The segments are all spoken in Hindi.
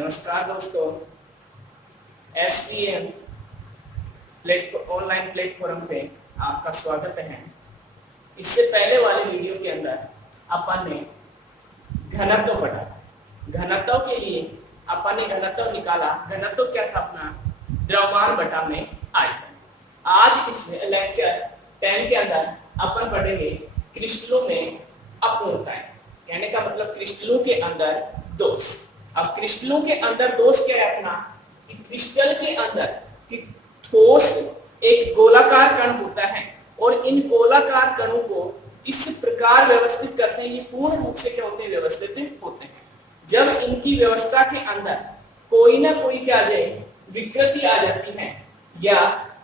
नमस्कार दोस्तों, STM ऑनलाइन प्लेटफॉर्म पे आपका स्वागत है। इससे पहले वाले वीडियो के अंदर अपन ने घनत्व पढ़ा। घनत्व के लिए अपन ने घनत्व निकाला। घनत्व क्या था? अपना द्रव्यमान बटा में आयतन। आज इस लेक्चर 10 के अंदर अपन पढ़ेंगे क्रिस्टलों में अपूर्णताएं। कहने का मतलब क्रिस्टलों के अंदर दोष। अब क्रिस्टलों के अंदर दोष क्या है अपना कि क्रिस्टल के अंदर कि ठोस एक गोलाकार कण होता है और इन गोलाकार कणों को इस प्रकार व्यवस्थित करते हैं, ये पूर्ण रूप से क्या होते हैं? व्यवस्थित होते हैं। जब इनकी व्यवस्था के अंदर कोई ना कोई क्या आ जाए, विकृति आ जाती है, या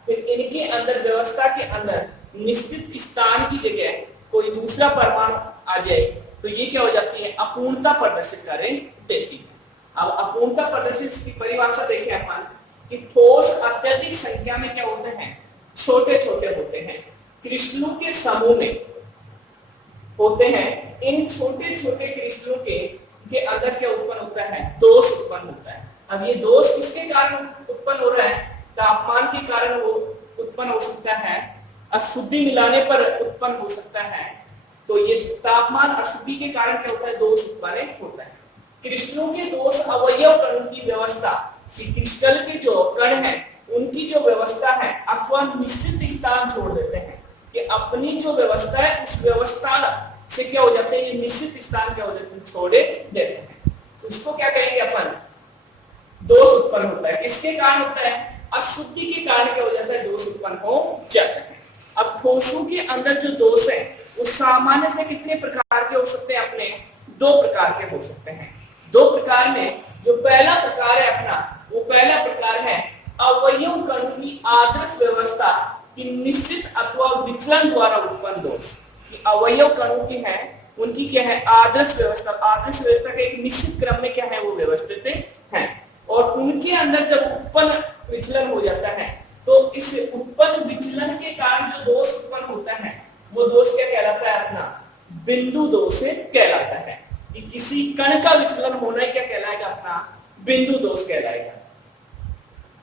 फिर इनके अंदर व्यवस्था के अंदर निश्चित स्थान की जगह कोई दूसरा परमाणु आ जाए, तो ये क्या हो जाती है? अपूर्णता प्रदर्शित करे देती है। अब अपूर्णता प्रदर्शित की परिभाषा देखें अपन कि ठोस अत्यधिक संख्या में क्या होते हैं? छोटे छोटे होते हैं। क्रिस्टलों के समूह में होते हैं। इन छोटे छोटे क्रिस्टलों के अंदर क्या उत्पन्न होता है? दोष उत्पन्न होता है। अब ये दोष किसके कारण उत्पन्न हो रहा है? तापमान के कारण वो उत्पन्न हो सकता है, अशुद्धि मिलाने पर उत्पन्न हो सकता है। तो ये तापमान अशुद्धि के कारण क्या होता है? दोष उत्पन्न होता है। क्रिस्टलों के दोष अवयव कणों की व्यवस्था, क्रिस्टल के जो कण है उनकी जो व्यवस्था है अथवा निश्चित स्थान छोड़ देते हैं कि अपनी जो व्यवस्था है उस व्यवस्था से क्या हो जाते हैं? ये निश्चित स्थान क्या हो जाते हैं? छोड़े देते हैं। तो इसको क्या कहेंगे अपन? दोष उत्पन्न होता है। किसके कारण होता है? अशुद्धि के कारण क्या हो जाता है? दोष उत्पन्न हो जाता है। अब ठोसों के अंदर जो दोष है वो सामान्यतः कितने प्रकार के हो सकते हैं? अपने दो प्रकार के हो सकते हैं। दो प्रकार में जो पहला प्रकार है अपना, वो पहला प्रकार है अवयव कणों की आदर्श व्यवस्था की निश्चित अथवा विचलन द्वारा उत्पन्न दोष। अवयव कणों की है उनकी क्या है? आदर्श व्यवस्था। आदर्श व्यवस्था के एक निश्चित क्रम में क्या है? वो व्यवस्थित है और उनके अंदर जब उत्पन्न विचलन हो जाता है तो इस उत्पन्न विचलन के कारण जो दोष उत्पन्न होता है वो दोष क्या कहलाता है? अपना बिंदु दोष कहलाता है। कि किसी कण का विचलन होना क्या कहलाएगा? अपना बिंदु दोष कहलाएगा।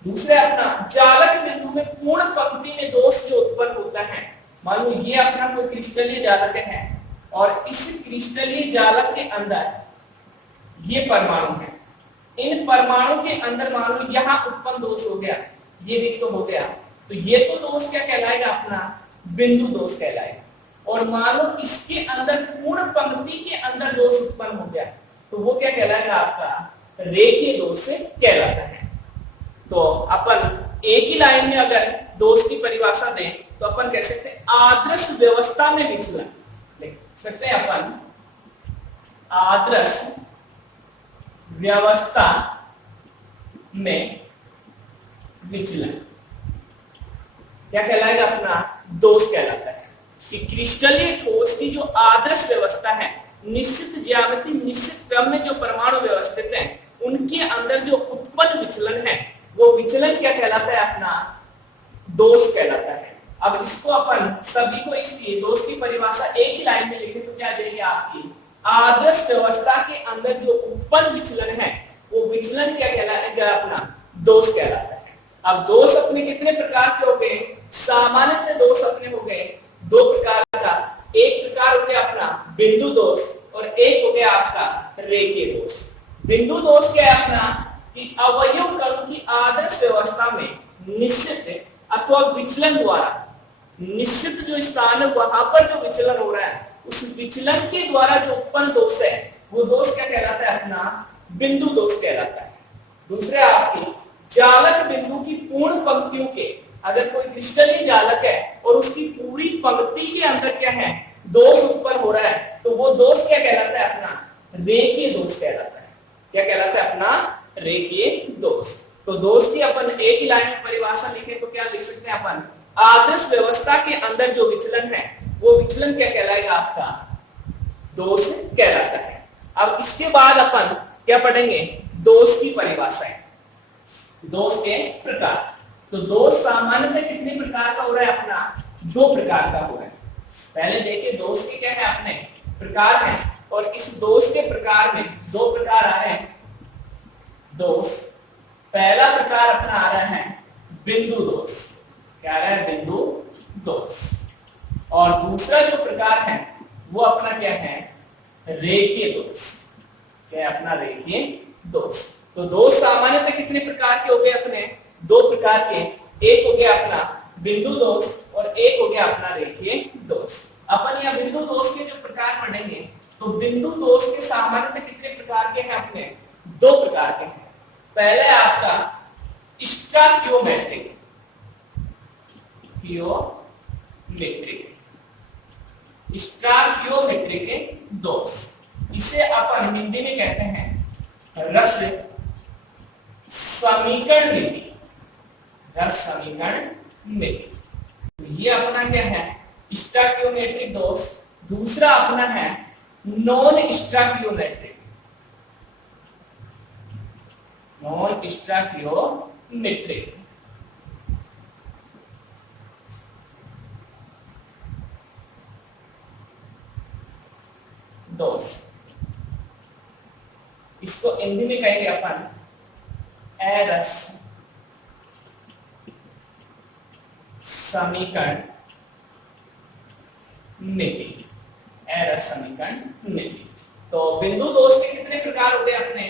दूसरे अपना जालक बिंदु में पूर्ण पंक्ति में दोष जो उत्पन्न होता है, मान लो ये अपना कोई क्रिस्टलीय जालक है और इस क्रिस्टलीय जालक के अंदर ये परमाणु है। इन परमाणु के अंदर मान लो यहाँ उत्पन्न दोष हो गया, ये रिक्त हो गया, तो ये तो दोष क्या कहलाएगा? अपना बिंदु दोष कहलाएगा। और मान लो इसके अंदर पूर्ण पंक्ति के अंदर दोष उत्पन्न हो गया तो वो क्या कहलाएगा? आपका रेखीय दोष कहलाता है। तो अपन एक ही लाइन में अगर दोष की परिभाषा दें तो अपन कह सकते हैं आदर्श व्यवस्था में विचलन। लिख सकते हैं अपन आदर्श व्यवस्था में विचलन क्या कहलाएगा? अपना दोष कहलाता है। कि क्रिस्टलीय ठोस की जो आदर्श व्यवस्था है, निश्चित ज्यामिति निश्चित क्रम में जो परमाणु व्यवस्थित हैं, उनके अंदर जो उत्पन्न विचलन है वो विचलन क्या कहलाता है? अपना दोष कहलाता है। अब इसको अपन सभी को इसलिए दोष की परिभाषा एक ही लाइन में लिखें तो क्या देंगे? आपकी आदर्श व्यवस्था के अंदर जो उत्पन्न विचलन है वो विचलन क्या कहलाएगा? अपना दोष कहलाता है। अब दोष अपने कितने प्रकार के हो गए? सामान्य दोष अपने हो गए दो प्रकार का। एक प्रकार हो गया अपना बिंदु दोष और एक हो गया आपका रेखीय दोष। बिंदु दोष क्या है? अपना कि अवयव कणों की आदर्श व्यवस्था में निश्चित अथवा विचलन द्वारा, निश्चित जो स्थान है वहां पर जो विचलन हो रहा है उस विचलन के द्वारा जो उत्पन्न दोष है वो दोष क्या कहलाता है? अपना बिंदु दोष कहलाता है। दूसरे आपकी जालक बिंदु की पूर्ण पंक्तियों के, अगर कोई क्रिस्टलीय जालक है और उसकी पूरी पंक्ति के अंदर क्या है? दोष उत्पन्न हो रहा है तो वो दोष क्या कहलाता है? अपना रेखीय दोष कहलाता है। क्या कहलाता है? अपना रेखीय दोष। तो दोष की अपन एक ही लाइन में परिभाषा लिखें तो क्या लिख सकते हैं अपन? आदर्श व्यवस्था के अंदर जो विचलन है वो विचलन क्या कहलाएगा? आपका दोष कहलाता है। अब इसके बाद अपन क्या पढ़ेंगे? दोष की परिभाषाएं, दोष के प्रकार। तो दोष सामान्यतः कितने प्रकार का हो रहा है? अपना दो प्रकार का हो रहा है। पहले देखिए दोष के क्या है? अपने प्रकार है और इस दोष के प्रकार में दो प्रकार आ रहे हैं। दो बिंदु दोष। क्या है? बिंदु दोष। और दूसरा जो प्रकार है वो अपना क्या है? रेखीय दोष। क्या है अपना? रेखीय दोष। तो दोष सामान्यतः कितने प्रकार के हो गए अपने? दो प्रकार के। एक हो गया अपना बिंदु दोष और एक हो गया अपना रेखीय दोष। अपन यह बिंदु दोष के जो प्रकार पढ़ेंगे तो बिंदु दोष के सामान्यतः कितने प्रकार के हैं अपने? दो प्रकार के हैं। पहले आपका स्टाकियोमेट्रिक दोष। इसे अपन हिंदी में कहते हैं रस समीकरण मिति। रस समीकरण मिति। ये अपना क्या है? स्टाकियोमेट्रिक दोष। दूसरा अपना है नॉन स्टाकियोमेट्रिक दोष। इसको हिंदी में कहेंगे अपन एरस समीकरण मिति। एरस समीकरण मिति। तो बिंदु दोष के कितने प्रकार हो गए अपने?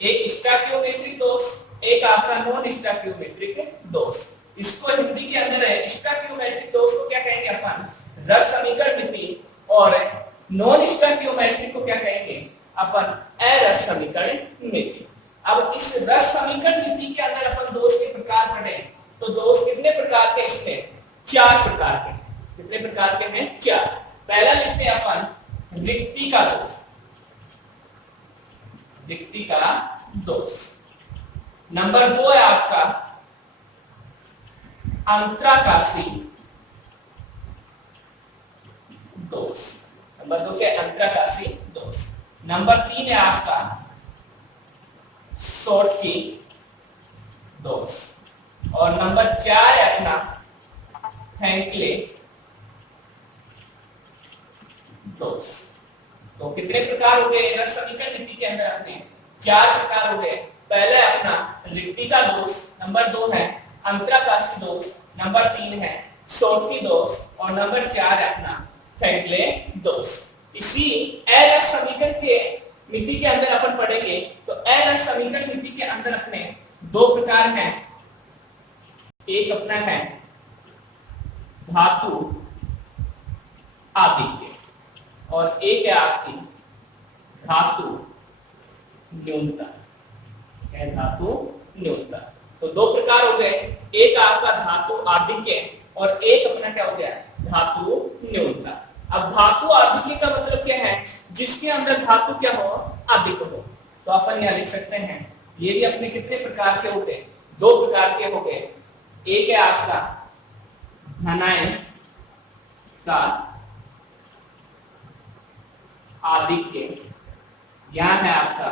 एक स्टाकियोमेट्रिक दोष, एक आपका नॉन स्टाकियोमेट्रिक दोष। इसको हिंदी के अंदर है स्टाकियोमेट्रिक दोष को क्या कहेंगे अपन? रस समीकरण मिति। और नॉन स्टाकियोमेट्रिक को क्या कहेंगे अपन? एरस समीकरण मिति। अब इस रस समीकरण मिति के अंदर अपन दोष के प्रकार पढ़े तो दोष कितने प्रकार के? इसमें चार प्रकार के। कितने प्रकार के हैं? चार। पहला लिखते हैं अपन रिक्ति का दोष। रिक्ति का दोष। नंबर दो है आपका अंतराकाशी दोष। नंबर दो क्या? अंतराकाशी दोष। नंबर तीन है आपका शॉर्टकी दोष। और नंबर चार है अपना हैंकले दोष। तो कितने प्रकार हो गए रस समीकरण मिति के अंदर? अपने चार प्रकार हो गए। पहले अपना रिक्ति का दोष, नंबर दो है अंतराकाशी दोष, नंबर तीन है शॉर्टकी दोष और नंबर चार है अपना हैंकले दोष। इसी एरस समीकरण के मिति के अंदर अपन पढ़ेंगे तो एरस समीकरण मिति के अंदर अपने दो प्रकार हैं। एक अपना है धातु आधिक्य और एक है आपकी धातु न्यूनता। क्या? धातु न्यूनता। तो दो प्रकार हो गए। एक आपका धातु आधिक्य और एक अपना क्या हो गया? धातु न्यूनता। अब धातु आधिक्य का मतलब क्या है? जिसके अंदर धातु क्या हो? अधिक हो। तो अपन यहां लिख सकते हैं ये भी अपने कितने प्रकार के हो गए? दो प्रकार के हो गए। एक है आपका धनायन का आधिक्य, यहां है आपका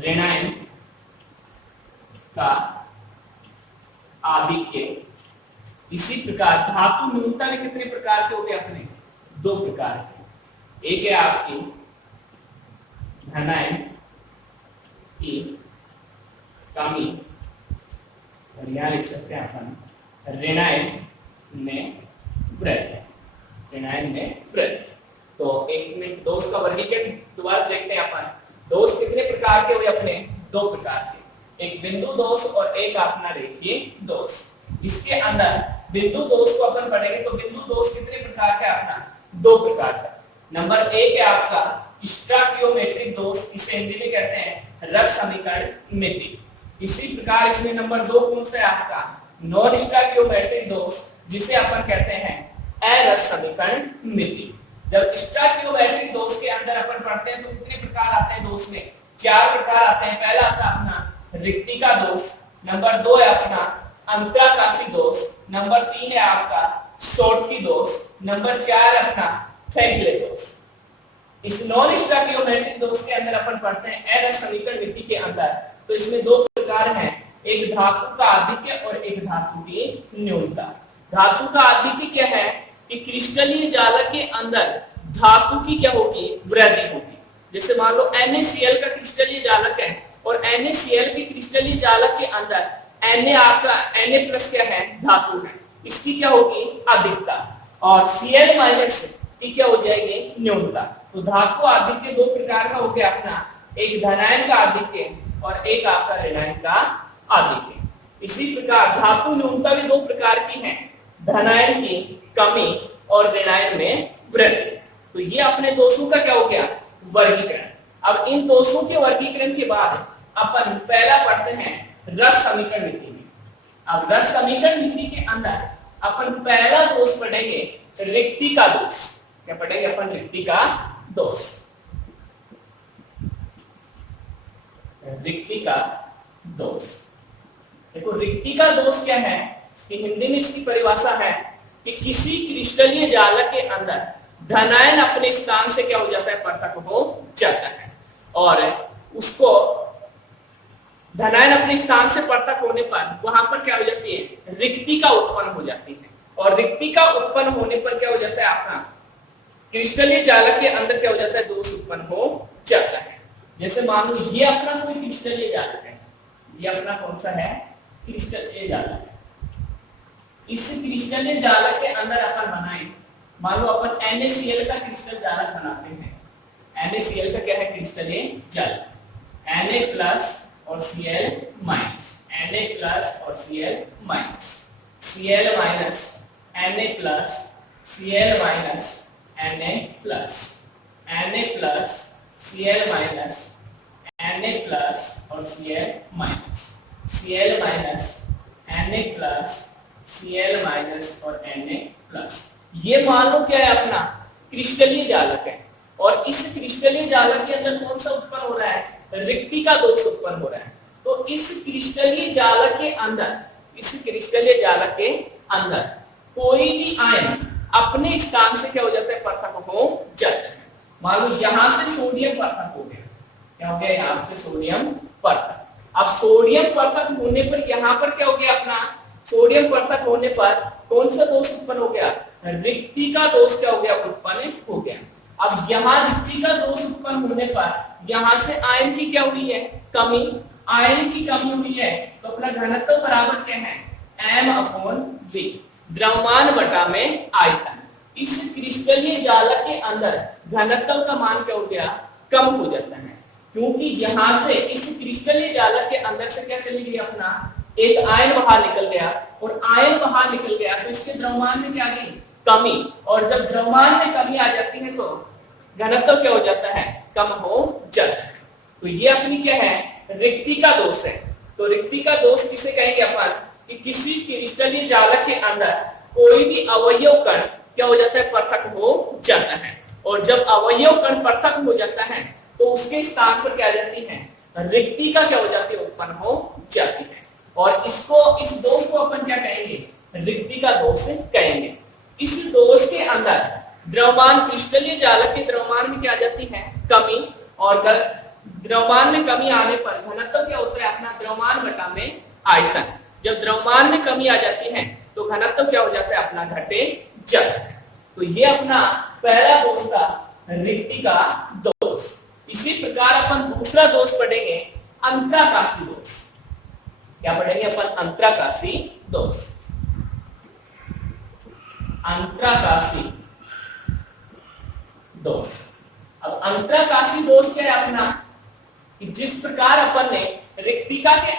ऋणायन का आधिक्य। इसी प्रकार धातु न्यूनता में कितने प्रकार के हो गए अपने? दो प्रकार के। एक है आपकी धनायन की कमी और यहां लिख सकते हैं अपन ऋणायन में वृद्धि। ऋणायन में वृद्धि। तो एक मिनट दोष का वर्गीकरण दोबारा देखते हैं अपन। दोष कितने प्रकार के हुए अपने? दो प्रकार के। एक बिंदु दोष और एक अपना रेखीय दोष। इसके अंदर बिंदु दोष को अपन पढ़ेंगे तो बिंदु दोष कितने प्रकार का? अपना दो प्रकार का। नंबर एक है आपका स्टाकियोमेट्रिक दोष। इसे हिंदी में कहते हैं रस समीकरण मिति। इसी प्रकार इसमें नंबर दो कौन सा है आपका? नॉन स्टाकियोमेट्रिक दोष, जिसे अपन कहते हैं अरस समीकरण मिति। जब स्टाकियोमेट्रिक दोष के अंदर अपन पढ़ते हैं तो कितने प्रकार आते हैं? दोष में चार प्रकार आते हैं। पहला आता है अपना रिक्ति का दोष, नंबर दो है अपना अंतराकाशी दोष, नंबर तीन है आपका शॉर्टकी दोष, नंबर चार अपना हैंकले दोष। इस नॉन स्टाकियोमेट्रिक दोष के अंदर अपन पढ़ते हैं एरस समीकरण मिति के अंदर। तो इसमें दो प्रकार हैं, एक धातु का आधिक्य और एक धातु की न्यूनता। धातु का आधिक्य क्या है कि क्रिस्टलीय जालक के अंदर धातु की क्या होगी? वृद्धि होगी। जैसे मान लो NaCl का क्रिस्टलीय जालक है और NaCl के क्रिस्टलीय जालक के अंदर Na आपका Na प्लस क्या है, धातु है, इसकी क्या होगी अधिकता, और Cl माइनस की क्या हो जाएगी न्यूनता। तो धातु आधिक्य दो प्रकार का हो गया अपना, एक धनायन का आधिक्य और एक आपका ऋणायन का आधिक्य। इसी प्रकार धातु न्यूनता भी दो प्रकार की है, धनायन की कमी और ऋणायन में वृद्धि। तो ये अपने दोषों का क्या हो गया वर्गीकरण। अब इन दोषों के वर्गीकरण के बाद अपन पहला पढ़ते हैं रस समीकरण नीति में। अब रस समीकरण नीति के अंदर अपन पहला दोष पढ़ेंगे रिक्ति का दोष। क्या पढ़ेंगे अपन, रिक्ति का दोष। रिक्ति का दोष, देखो रिक्ति का दोष क्या है कि हिंदी में इसकी परिभाषा है कि किसी क्रिस्टलीय जालक के अंदर धनायन अपने स्थान से क्या हो जाता है पृथक हो जाता है, और उसको धनायन अपने स्थान से पृथक होने पर वहां पर क्या हो जाती है रिक्ति का उत्पन्न हो जाती है, और रिक्ति का उत्पन्न होने पर क्या हो जाता है आपका क्रिस्टलीय जालक के अंदर क्या हो जाता है दोष उत्पन्न हो जाता है। जैसे मान लो ये अपना कोई क्रिस्टलीय जालक है, ये अपना कौन सा है क्रिस्टलीय जालक है। इस क्रिस्टलीय जालक के अंदर अपन बनाए, मान लो अपन NaCl का क्रिस्टल जालक बनाते हैं। NaCl का क्या है क्रिस्टलीय जालक, Na प्लस और Cl माइनस, Na प्लस और Cl minus, Cl minus Na plus, Cl minus Na plus, Na plus Cl minus, Na plus और Cl minus, Cl minus Na plus, Cl minus और Na प्लस। ये मान लो क्या है अपना क्रिस्टलीय जालक है, और इस क्रिस्टलीय जालक के अंदर कौन सा उत्पन्न हो रहा है रिक्ति का दोष उत्पन्न हो रहा है। तो इस क्रिस्टलीय जालक के अंदर, इस क्रिस्टलीय जालक के अंदर कोई भी आयन अपने स्थान से क्या हो जाता है पृथक हो जाता है। मान लो यहां से सोडियम पृथक हो गया, क्या हो गया यहां से सोडियम पृथक। अब सोडियम पृथक होने पर यहां पर क्या हो गया अपना सोडियम पृथक होने पर कौन सा दोष उत्पन्न हो गया रिक्ति का दोष क्या हो गया उत्पन्न हो गया। अब यहाँ रिक्ति का दोष उत्पन्न होने पर यहाँ से आयन की क्या हुई है कमी, आयन की कमी हुई है, तो अपना घनत्व बराबर क्या है m/v, द्रव्यमान बटा में आयतन। इस क्रिस्टलीय जालक के अंदर घनत्व का मान क्या हो गया कम हो जाता है, क्योंकि यहाँ से इस क्रिस्टलीय जालक के अंदर से क्या चली गई अपना एक आयन बाहर निकल गया, और आयन बाहर निकल गया तो इसके द्रव्यमान में क्या आ गई कमी, और जब द्रव्यमान में कमी आ जाती है तो घनत्व क्या हो जाता है कम हो जाता है। तो ये अपनी क्या है रिक्ति का दोष है। तो रिक्ति का दोष किसे कहेंगे अपन कि किसी क्रिस्टलीय जालक के अंदर कोई भी अवयव कण क्या हो जाता है पृथक हो जाता है, और जब अवयव कण पृथक हो जाता है तो उसके स्थान पर क्या आ जाती है रिक्ति का क्या हो जाती है उत्पन्न हो जाती है, और इसको इस दोष को अपन क्या कहेंगे रिक्ति का दोष कहेंगे। इस दोष के अंदर द्रव्यमान क्रिस्टलीय जालक के द्रव्यमान में क्या आ जाती है कमी, और द्रव्यमान में कमी आने पर घनत्व क्या होता है अपना द्रव्यमान बटा में आयतन। जब द्रव्यमान में कमी आ जाती है तो घनत्व क्या हो जाता है अपना घटे जाता है। तो ये अपना पहला दोष था रिक्ति का दोष। इसी प्रकार अपन दूसरा दोष पढ़ेंगे अंतराकाशी दोष। क्या पढ़ेंगे अपन अंतराकाशी दोष। अंतराकाशी दोष। अब अंतराकाशी दोष क्या है अपना कि जिस प्रकार अपन ने रिक्तिका के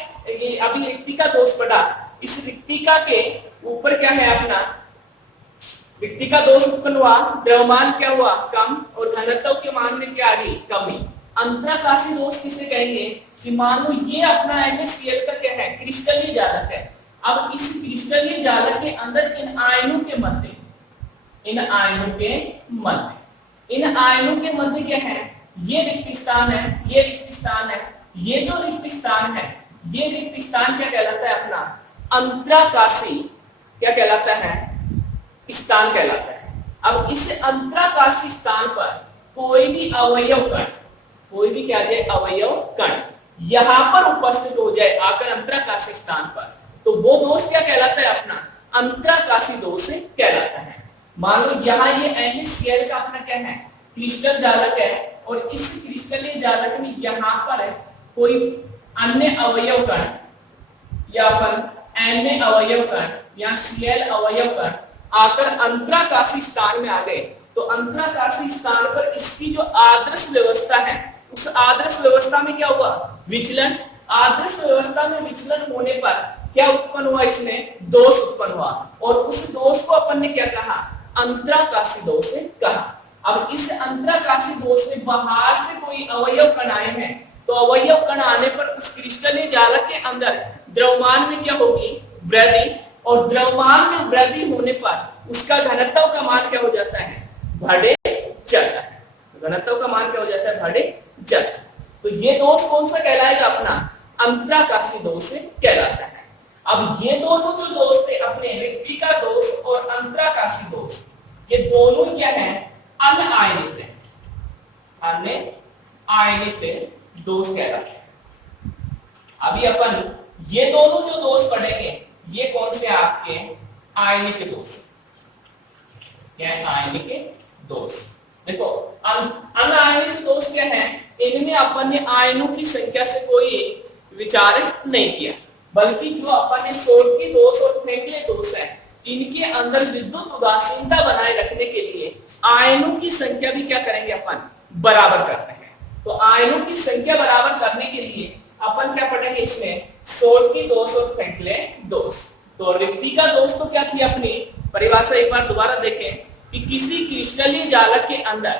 अभी रिक्तिका दोष पढ़ा, इस रिक्तिका के ऊपर क्या है अपना रिक्तिका दोष उत्पन्न हुआ, द्रव्यमान क्या हुआ कम और घनत्व के मान में क्या आ गई कमी। अंतराकाशी दोष किसे कहेंगे कि मान लो ये अपना NaCl का क्या है क्रिस्टलीय जालक है। अब इस क्रिस्टलीय जालक के अंदर इन आयनों के मध्य क्या है ये रिक्त स्थान है, ये रिक्त स्थान है, ये जो रिक्त स्थान है ये रिक्त स्थान क्या कहलाता है अपना अंतराकाशी क्या कहलाता है स्थान कहलाता है। अब इस अंतराकाशी स्थान पर कोई भी अवयव कण, कोई भी क्या है अवयव कण यहां पर उपस्थित हो जाए आकर अंतराकाशी स्थान पर, तो वो दोष क्या कहलाता है अपना अंतराकाशी दोष कहलाता है। मान लो यहाँ ये NaCl का अपना क्या है क्रिस्टल जालक है, और इस क्रिस्टलीय जालक में यहाँ पर कोई अन्य अवयव कण या अपन Na अवयव कण या Cl अवयव कण आकर अंतराकाशी स्थान में आ गए, तो अंतराकाशी स्थान पर इसकी जो आदर्श व्यवस्था है, उस आदर्श व्यवस्था में क्या हुआ? विचलन। आदर्श व्यवस्था में विचलन होने पर क्या उत्पन्न हुआ? इसमें दोष उत्पन्न हुआ, और उस दोष को अपन ने क्या कहा? अंतराकाशी दोष कहा। अब इस अंतराकाशी दोष में बाहर से कोई अवयव कण आए हैं, तो अवयव कण आने पर उस क्रिस्टलीय जालक के अंदर द्रव्यमान में क्या होगी? वृद्धि, और द्रव्यमान में वृद्धि होने पर उसका घनत्व का मान क्या हो जाता है? बढ़े जाता है। घनत्व का मान क्या हो जाता है? बढ़े जाता है। तो ये दोष कौन सा कहलाएगा? अपना अंतराकाशी दोष कहलाता है। अब ये दोनों जो दोष थे अपने, रिक्तिका दोष और अंतराकाशी दोष, ये दोनों क्या है? अनायनित है, अनायनित दोष कहलाते हैं। अभी अपन ये दोनों जो दोष पढ़ेंगे, ये कौन से आपके? आयनिक दोष, आयनिक दोष। देखो अनायनिक दोष क्या है? इनमें अपन ने आयनों की संख्या से कोई विचार नहीं किया, बल्कि जो अपन ने सोडकी दोष और फ्रेंकले दोष है, इनके अंदर विद्युत उदासीनता बनाए रखने के लिए आयनों की संख्या भी क्या करेंगे? अपन बराबर करते हैं। तो आयनों की संख्या बराबर करने के लिए अपन क्या पढ़ेंगे? इसमें सोडकी दोष और फ्रेंकले दोष। तो रिक्तिका दोष तो क्या थी अपनी परिभाषा? एक बार दोबारा देखें कि किसी क्रिस्टलीय जालक के अंदर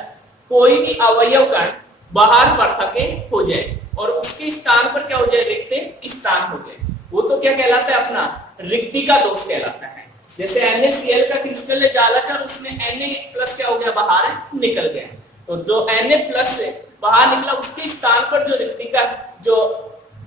कोई भी अवयव कण बाहर पृथक हो जाए और उसके स्थान पर क्या हो जाए? रिक्त स्थान हो जाए, वो तो क्या कहलाता है? अपना रिक्तिका दोष कहलाता है। जैसे NaCl का क्रिस्टलीय जालक है, उसमें Na+ क्या हो गया? बाहर निकल गया। तो जो Na+ से बाहर निकला, उसके स्थान पर जो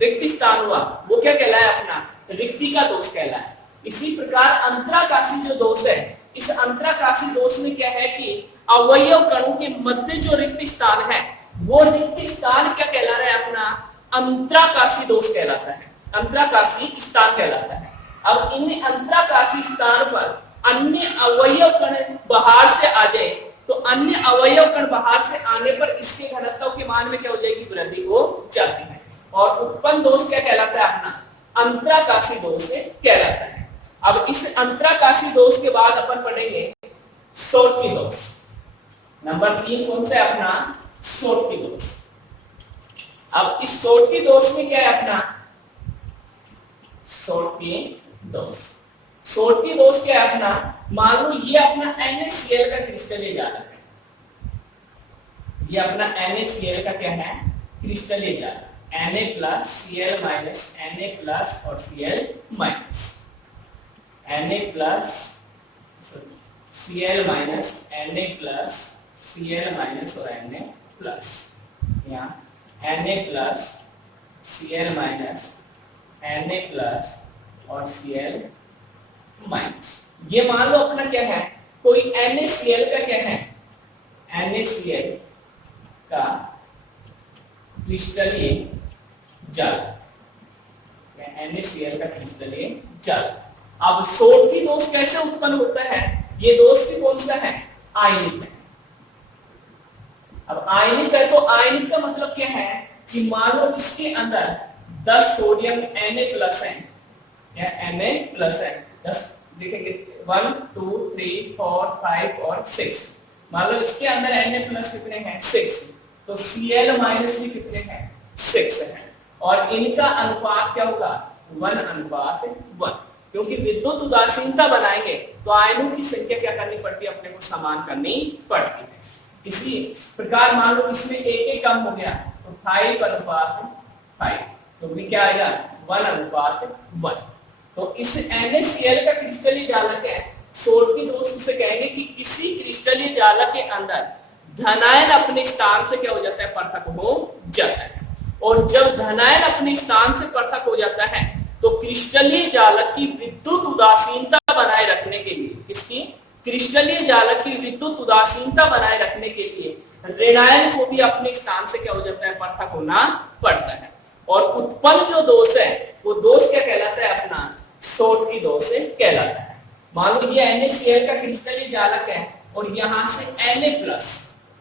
रिक्त स्थान हुआ, वो क्या कहलाया? अपना रिक्तिका दोष कहलाया। इसी प्रकार अंतराकाशी जो दोष है, इस अंतराकाशी दोष में क्या है कि अवयव कणों के मध्य जो रिक्त स्थान है, वो रिक्त स्थान क्या कहला रहा है? अपना अंतराकाशी दोष कहलाता है, अंतराकाशी स्थान कहलाता है। अब इन अंतराकाशी स्थान पर अन्य अवयव कण बाहर से आ जाए, तो अन्य अवयव कण बाहर से आने पर इसके घनत्व के मान में क्या हो जाएगी? वृद्धि हो जाती है, और उत्पन्न दोष क्या कहलाता है? अपना अंतराकाशी दोष कहलाता है। अब इस अंतराकाशी दोष के बाद अपन पढ़ेंगे सोडकी दोष। नंबर 3 कौन सा है? अपना सोडकी दोष। अब इस सोडकी दोष में क्या है? अपना सोडकी दोष। सोडकी दोष क्या है? अपना मान लो ये अपना NaCl का क्रिस्टलीय जालक है, ये अपना NaCl का क्या है? क्रिस्टलीय जालक। Na+, Cl-, Na+ और Cl-, Na+, Cl-, Na+, Cl- और Na+, यहाँ Na+, Cl-, Na+ और Cl-, ये मान लो अपना क्या है? कोई NaCl का क्या है? NaCl का क्रिस्टलीय जालक, NaCl का क्रिस्टलीय जालक। अब सोडकी दोष कैसे उत्पन्न होता है? ये दोष भी कौन सा है? आयनिक है। अब आयनिक है, तो आयनिक का मतलब क्या है कि मान लो इसके अंदर 10 सोडियम Na+ है, या Na+ है, 10 देखेंगे 1 2 3 4 5 और 6। मान लो इसके अंदर Na+ कितने हैं? 6। तो Cl- भी कितने हैं? 6 है, और इनका अनुपात क्या होगा? 1:1, क्योंकि विद्युत उदासीनता बनाएंगे तो आयनों की संख्या क्या करनी पड़ती है? अपने को समान करनी पड़ती है। इसी प्रकार मान लो इसमें एक कम हो गया, तो 5:5, तो भी क्या आएगा? 1:1। तो इस NaCl का क्रिस्टलीय जालक है। सोडकी दोष उसे कहेंगे कि किसी क्रिस्टलीय जालक के अंदर धनायन अपने स्थान से क्या हो जाता है? पृथक हो जाता है, और जब धनायन अपने स्थान से पृथक हो जाता है, तो क्रिस्टलीय जालक की विद्युत उदासीनता बनाए रखने के लिए, किसकी? क्रिस्टलीय जालक की विद्युत उदासीनता बनाए रखने के लिए ऋणायन को भी अपने स्थान से क्या हो जाता है? पृथक होना पड़ता है, और उत्पन्न जो दोष है, वो दोष क्या कहलाता है? अपना सोडकी दोष कहलाता है। मान लो ये NaCl का क्रिस्टलीय जालक है, और यहां से Na+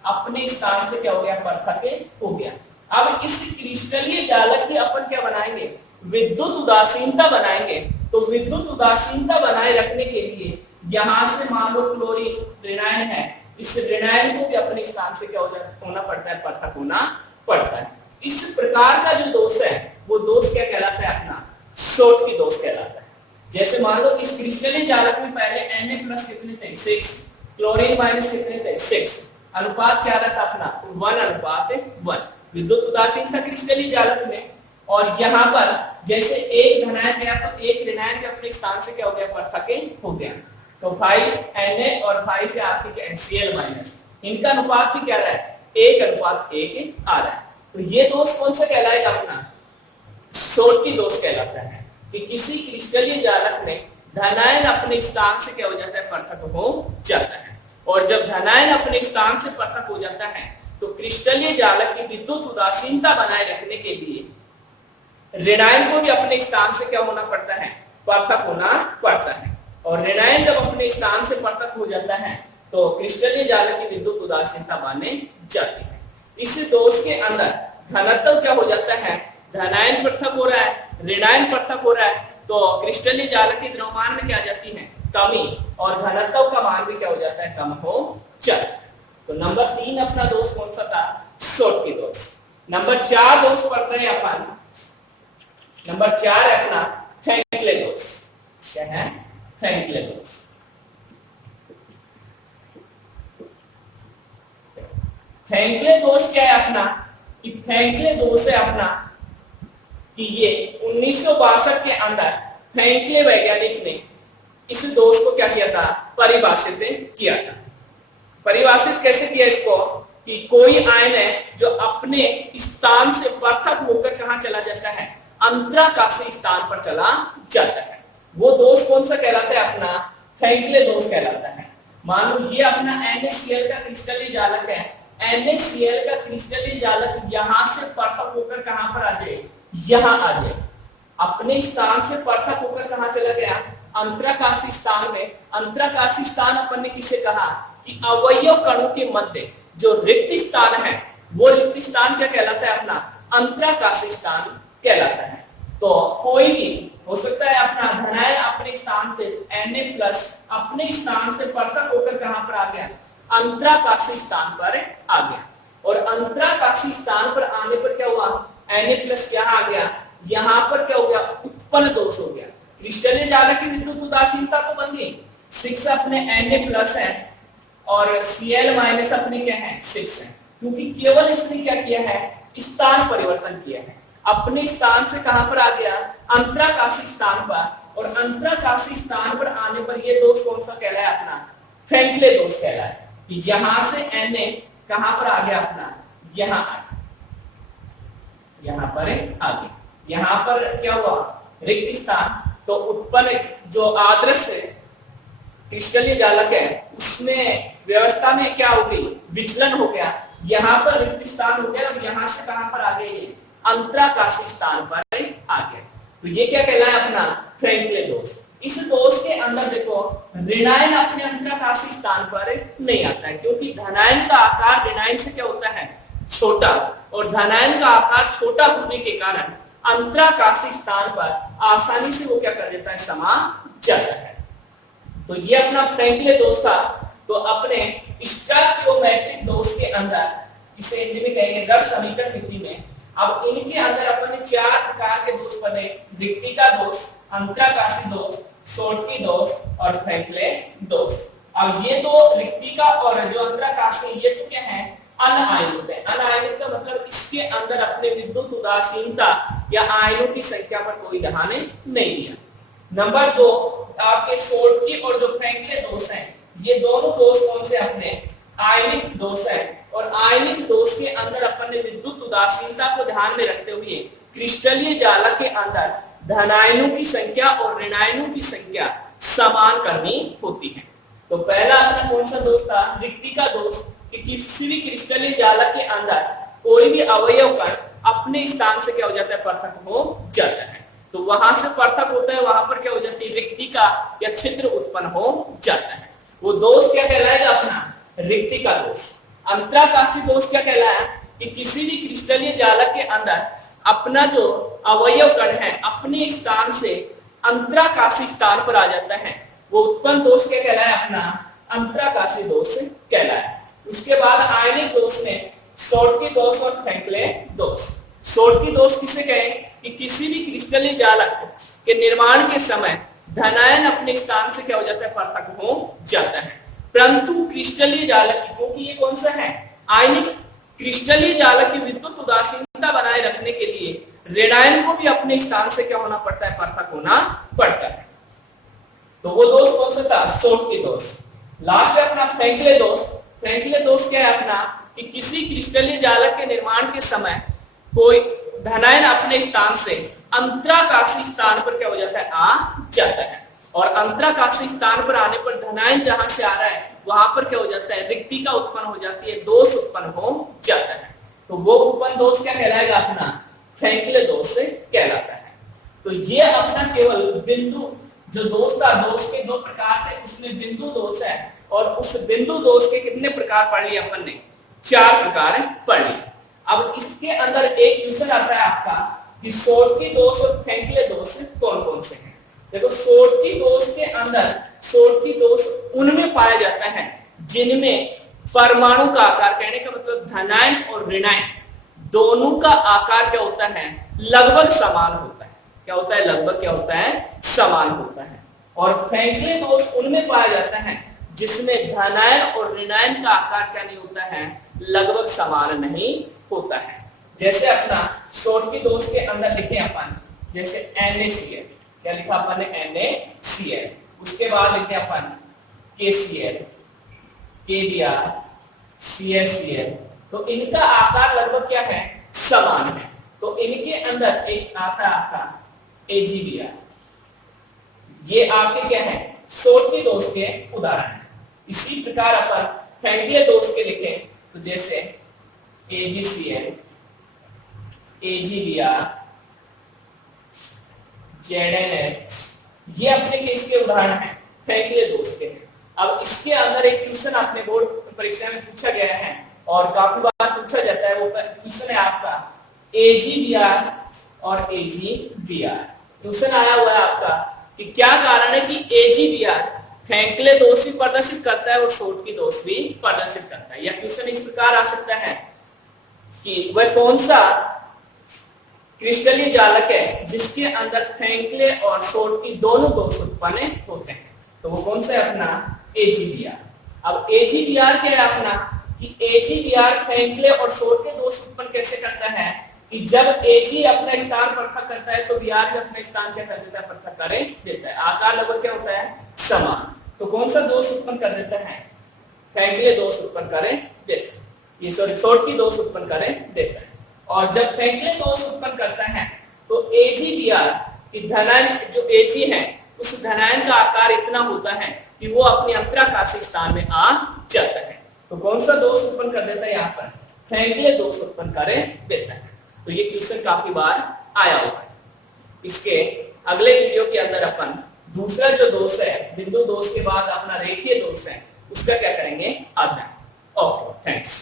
अपने स्थान से क्या हो गया? पृथक हो गया। अब इस क्रिस्टलीय जालक की अपन क्या बनाएंगे? विद्युत उदासीनता बनाएंगे, तो विद्युत उदासीनता बनाए रखने के लिए यहां से मान लो क्लोरीन ऋणायन है, इस ऋणायन को भी अपने स्थान से क्या होना पड़ता है, पृथक होना पड़ता है। इस प्रकार का जो दोष है वो दोष क्या कहलाता है, अपना शॉर्ट की दोष कहलाता है। जैसे मान लो इस क्रिस्टलीय जालक में पहले Na प्लस कितने थे, 6, क्लोरीन माइनस कितने थे, 6, अनुपात क्या रहता अपना 1:1, विद्युत उदासीन था क्रिस्टलीय जालक में। और यहाँ पर जैसे एक धनायन गया तो एक ऋणायन के अपने स्थान से क्या हो गया, पृथक हो गया। तो 5Na और 5 के आके क्या Cl माइनस, इनका अनुपात भी क्या रहा है, 1:1 आ रहा है। तो ये दोष कौन सा कहलाएगा, अपना शॉर्ट की दोष कहलाता है कि किसी क्रिस्टलीय जालक में धनायन अपने स्थान से क्या हो जाता है, पृथक हो जाता है। और जब धनायन अपने स्थान से पृथक हो जाता है तो क्रिस्टलीय जालक की विद्युत उदासीनता बनाए रखने के लिए ऋणायन को भी अपने स्थान से क्या होना पड़ता है, पृथक होना पड़ता है। और ऋणायन जब अपने स्थान से पृथक हो जाता है तो क्रिस्टलीय जालक की विद्युत उदासीनता माने जाती है। इस दोष के अंदर घनत्व क्या हो जाता है, धनायन पृथक हो रहा है, ऋणायन पृथक हो रहा है, तो क्रिस्टलीय जालक के द्रव्यमान में क्या आ जाती है, कमी, और घनत्व का मान भी क्या हो जाता है, कम हो जाता है। तो नंबर 3 अपना दोष कौन सा था, शॉर्ट की दोष। नंबर 4 दोष पढ़ रहे हैं अपन, नंबर 4 है अपना फ्रैंकले दोष। क्या है, फ्रैंकले दोष। फ्रैंकले दोष क्या है अपना, कि फ्रैंकले दोष है अपना कि ये 1962 के अंदर फ्रैंकले वैज्ञानिक ने इस दोष को क्या किया था, परिभाषित किया था। परिभाषित कैसे किया इसको, कि कोई आयन है जो अपने स्थान से पृथक होकर कहां चला जाता है, अंतराकाशी स्थान पर चला जाता है। वो दोष कौन सा कहलाता है, अपना फ्रैंकले दोष कहलाता है। मान लो ये अपना NaCl का क्रिस्टलीय जालक है, NaCl का क्रिस्टलीय जालक यहां से पृथक होकर कहां पर आ जाए, यहां आ जाए, अपने स्थान से पृथक होकर कहां चला गया, अंतराकाशी स्थान में। अंतराकाशी स्थान अपन ने किसे कहा, कि अवयव कणों के मध्य जो रिक्त स्थान है वो रिक्त स्थान क्या कहलाता है, अपना अंतराकाशी स्थान कहलाता है। तो कोई भी हो सकता है अपना धनायन अपने स्थान से Na प्लस अपने स्थान से पृथक होकर कहां पर आ गया, अंतराकाशी स्थान पर आ गया। और अंतराकाशी स्थान पर आने पर क्या हुआ, Na प्लस यहाँ आ गया, यहाँ पर क्या हो गया, उत्पन्न दोष हो गया। क्रिस्टलीय जालक की विद्युत उदासीनता तो बन गई, 6 अपने Na प्लस है और Cl माइनस अपने क्या है, 6 है, क्योंकि केवल इसने क्या किया है, स्थान परिवर्तन किया है। अपने स्थान से कहां पर आ गया, अंतराकाशी स्थान पर, और अंतराकाशी स्थान पर आने पर यह दोष कौन सा कहलाया, अपना फ्रैंकले दोष कहलाया, कि जहां से Na कहां पर आ गया, अपना यहां आ गया, यहां पर आ गया, यहां पर क्या हुआ, रिक्त स्थान। तो उत्पन्न जो आदर्श क्रिस्टलीय जालक है उसमें व्यवस्था में क्या हो गई, विचलन हो गया, यहाँ पर रिक्त स्थान हो गया और यहाँ से कहां पर आ गए, ये अंतराकाशी स्थान पर आ गया। तो ये क्या कहलाया, अपना फ्रैंकले दोष। इस दोष के अंदर देखो ऋणायन अपने अंतराकाशी स्थान पर नहीं आता है, क्योंकि धनायन का आकार ऋणायन से क्या होता है, छोटा, और धनायन का आकार छोटा होने के कारण अंतराकाशी स्थान पर आसानी से वो क्या कर देता है, समा जाता है। तो ये अपना फ्रैंकले दोष था। तो अपने स्टोइकियोमेट्रिक दोष के अंदर, इसे हिंदी में कहेंगे दर समीकरण रीति में, अब इनके अंदर अपन ने 4 प्रकार के दोष पढ़े, रिक्तिका दोष, अंतराकाशी दोष, शॉर्टकी दोष और फ्रैंकले दोष। अब ये दो रिक्तिका और जो अंतराकाशी, ये तो क्या है, अनआयनित है। अनआयनित का मतलब इसके अंदर अपने विद्युत उदासीनता या आयनों की संख्या पर कोई ध्यान नहीं दिया। नंबर 2 आपके शॉर्टकी और जो फ्रैंकले दोष हैं, ये दोनों दोष कौन से, अपने आयनिक दोष है। और आयनिक दोष के अंदर अपन ने विद्युत उदासीनता को ध्यान में रखते हुए क्रिस्टलीय जालक के अंदर धनायनों की संख्या और ऋणायनों की संख्या समान करनी होती है। तो पहला अपना कौन सा दोष था, रिक्तिका दोष, कि किसी भी क्रिस्टलीय जालक के अंदर कोई भी अवयव कण अपने स्थान से क्या हो जाता है, पृथक हो जाता है। तो वहां से पृथक होता है, वहां पर क्या हो जाती है, रिक्तिका या छिद्र उत्पन्न हो जाता है। वो दोष क्या कहलाएगा, अपना रिक्तिका दोष। अंतराकाशी दोष क्या कहलाया, कि किसी भी क्रिस्टलीय जालक के अंदर अपना जो अवयव कण है अपने स्थान से अंतराकाशी स्थान पर आ जाता है, वो उत्पन्न दोष क्या कहलाया? अपना अंतराकाशी दोष कहलाया। उसके बाद आयनिक दोष में शॉर्टकी दोष और फ्रैंकले दोष। शॉर्टकी दोष किसे कहें? कि किसी भी क्रिस्टलीय जालक के निर्माण के समय धनायन अपने स्थान से क्या हो जाता है? पृथक हो जाता है। परंतु क्रिस्टलीय जालक, क्योंकि ये कौन सा है? आयनिक। क्रिस्टलीय जालक की विद्युत उदासीनता बनाए रखने के लिए ऋणायन को भी अपने स्थान से क्या होना पड़ता है? पृथक होना पड़ता है। तो वो दोष कौन सा था? शॉर्टकी दोष। लास्ट है अपना फ्रैंकले दोष। फ्रैंकले दोष क्या है अपना? कि किसी क्रिस्टलीय जालक के निर्माण के समय कोई धनायन अपने स्थान से अंतराकाशी स्थान पर क्या हो जाता है? आ जाता है। और अंतराकाशी स्थान पर आने पर धनायन जहां से आ रहा है वहां पर क्या हो जाता है? रिक्तिका उत्पन्न हो जाती है, दोष उत्पन्न हो जाता है। तो वो उत्पन्न दोष क्या कहलाएगा? अपना फ्रैंकले दोष से कहलाता है। तो ये अपना केवल बिंदु जो दोष था, दोष के दो प्रकार थे, उसमें बिंदु दोष है और उस बिंदु दोष के कितने प्रकार पढ़ लिए अपन ने? 4 प्रकार पढ़ लिए। अब इसके अंदर एक क्वेश्चन आता है आपका कि शॉर्टकी दोष और फ्रैंकले दोष कौन कौन से हैं? देखो, शॉर्टकी दोष के अंदर शॉर्टकी दोष उनमें पाया जाता है जिनमें परमाणु का आकार, कहने का मतलब धनायन और ऋणायन दोनों का आकार क्या होता है? लगभग समान होता है। क्या होता है? लगभग क्या होता है? समान होता है। और फ्रैंकले दोष उनमें पाया जाता है जिसमें धनायन और ऋणायन का आकार क्या नहीं होता है? लगभग समान नहीं होता है। जैसे अपना शॉर्टकी दोष के अंदर लिखे अपन, जैसे NaCl, क्या लिखा अपन ने? NaCl। उसके बाद लिखे अपन KCl, KBr, CaCl। तो इनका आकार लगभग क्या है? समान है। तो इनके अंदर एक आता है आपका AgBr। ये आपके क्या है? शॉर्टकी दोष के उदाहरण है। इसी प्रकार अपन फ्रैंकले दोष के लिखे तो जैसे AgCl, AgBr, ZnS, ये अपने केस के उदाहरण हैं फ्रैंकले दोष के। अब इसके अंदर एक क्वेश्चन आपने बोर्ड परीक्षा में पूछा गया है और काफी बार पूछा जाता है, वो क्वेश्चन है आपका AgBr और AgBr। क्वेश्चन आया हुआ है आपका कि क्या कारण है कि AgBr फ्रैंकले दोष भी प्रदर्शित करता है और शॉर्टकी दोष भी प्रदर्शित करता है। या क्वेश्चन इस प्रकार आ सकता है कि वह कौन सा क्रिस्टलीय जालक है जिसके अंदर फ्रैंकले और शॉर्टकी दोनों दोष उत्पन्न होते हैं? तो वो कौन सा है? अपना AgBr। अब AgBr क्या है अपना? कि AgBr फ्रैंकले और शॉर्टकी दोष उत्पन्न कैसे करता है? कि जब Ag अपना स्थान पृथक करता है तो Br भी अपना स्थान क्या कर देता है? पृथक कर देता है। आकार लगभग क्या होता है? समान। तो कौन सा दोष उत्पन्न कर देता है? फ्रैंकले दोष उत्पन्न कर देता है। ये शॉर्टकी दोष उत्पन्न कर देता है। और जब फ्रैंकले दोष उत्पन्न करता है तो AgBr की धनायन जो Ag है उस धनायन का आकार इतना होता है कि वो अपने अंतराकाशी स्थान में आ जाता है। तो कौन सा दोष उत्पन्न कर देता है? यहाँ पर फ्रैंकले दोष उत्पन्न कर देता है। तो ये क्वेश्चन काफी बार आया हुआ है। इसके अगले वीडियो के अंदर अपन दूसरा जो दोष है, बिंदु दोष के बाद अपना रेखीय दोष है, उसका क्या करेंगे? अध्ययन। Okay, thanks.